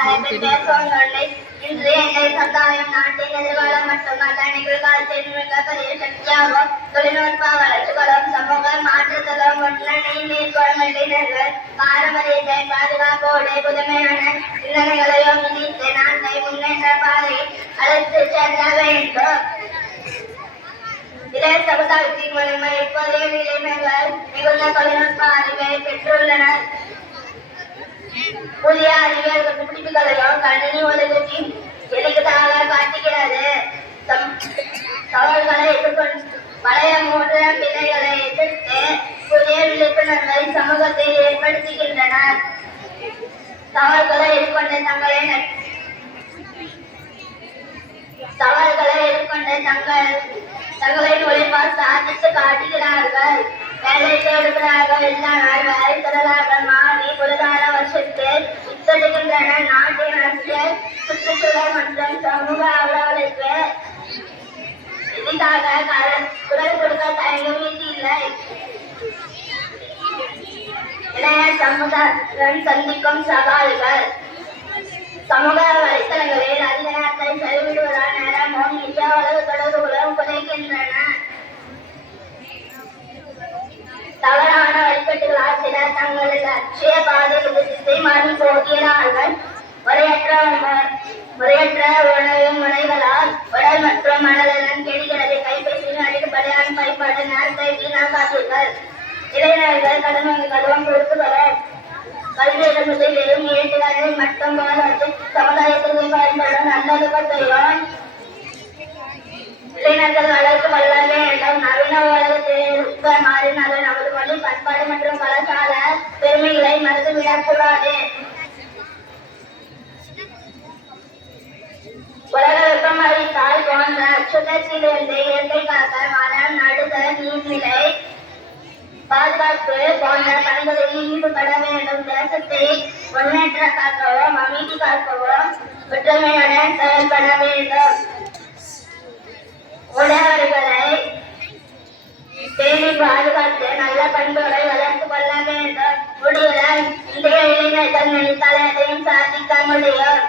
தலைப்பில் பேசுவதை இன்று எங்கள் சமுதாயம் நாட்டின் எதிர்காலம் மட்டுமல்ல நிகழ்காலத்தில் மிகப்பெரிய சக்தியாகும். தொழில்நுட்ப வளர்ச்சிகளும் சமூக மாற்றங்களும் முன்னணி மேற்கொள்ளும் இளைஞர்கள் பாரம்பரியத்தை பாதுகாப்போடு புதுமையான சிந்தனைகளையும் இணைத்து நாட்டை முன்னேற்ற பாதையில் அழைத்து செல்ல வேண்டும். இளைய சமுதாயத்தின் வலிமை இப்போதைய இளைஞர்கள் மிகுந்த தொழில்நுட்ப அறிவை பெற்றுள்ளனர். புதிய அறிவியல் கண்டுபிடிப்புகளையும் கணினி உலகத்தின் எளிதாக காட்டுகிறது. சவால்களை எதிர்கொண்டு பழைய மூன்ற பிழைகளை எதிர்த்து புதிய விழிப்புணர்வை சமூகத்தில் ஏற்படுத்துகின்றனர். சவால்களை எதிர்கொண்டு தங்களின் உழைப்பால் சாதித்து காட்டுகிறார்கள். வேலை தேடுகிறார்கள். இல்லாமல் வேலை திறனாக மாறி பொருளாதார வருஷத்தில் இத்தடுகின்றன. நாட்டின் அரசியல் சுற்றுச்சூழல் மற்றும் சமூக அவலங்களுக்கு எதிராக குரல் கொடுக்க தயங்கும் இல்லை. இளைய சமுதாயம் சந்திக்கும் சவால்கள் சமூக வலைத்தளங்களில் அதிக நேரத்தை செலவிடுவதால் நேரமும் நிஜ உலக தொடர்புகளும் குறைகின்றன. தவறான வழிபட்டுகளால் சிலர் தங்களது லட்சிய பாதையில் திசை மாறி போகிறார்கள். முறையற்ற உணவு முறைகளால் உடல் மற்றும் மனநலன் கெடுகிறது. கைபேசியின் அதிகப்படியான பயன்பாடு நேரத்தை வீணாக்காதீர்கள். இளைஞர்கள் கடமைகளும் பொறுப்புகளும் கல்வியிடமிருந்து வெறும் ஏற்றுகளை மட்டும் சமுதாயத்திற்கு பயன்படும் நல்லதுகள் செய்வோம். இளைஞர்கள் வளர்த்து கொள்ள வேண்டும். நவீன உலகத்திற்கு மாறினாலும் நமது மொழி பண்பாடு மற்றும் கலாச்சார பெருமைகளை மறந்துவிடக்கூடாது. உலக வெப்பமழை தாய் போன்ற அச்சுறுத்தலிலிருந்து இயற்கை காக்க மரம் நடுதல் நீர்நிலை பாதுகாப்பு போன்ற பணிகளில் ஈடுபட வேண்டும். தேசத்தை முன்னேற்ற காக்கவும் அமைதி காக்கவும் ஒற்றுமையுடன் செயல்பட வேண்டும். உடையவர்களை பேணி பாதுகாத்து நல்ல பண்புகளை வளர்த்துக் கொள்ள வேண்டும். முடிவுடன் இன்றைய இளைஞர்கள் நினைத்தால் எதையும் சாதிக்க முடியும்.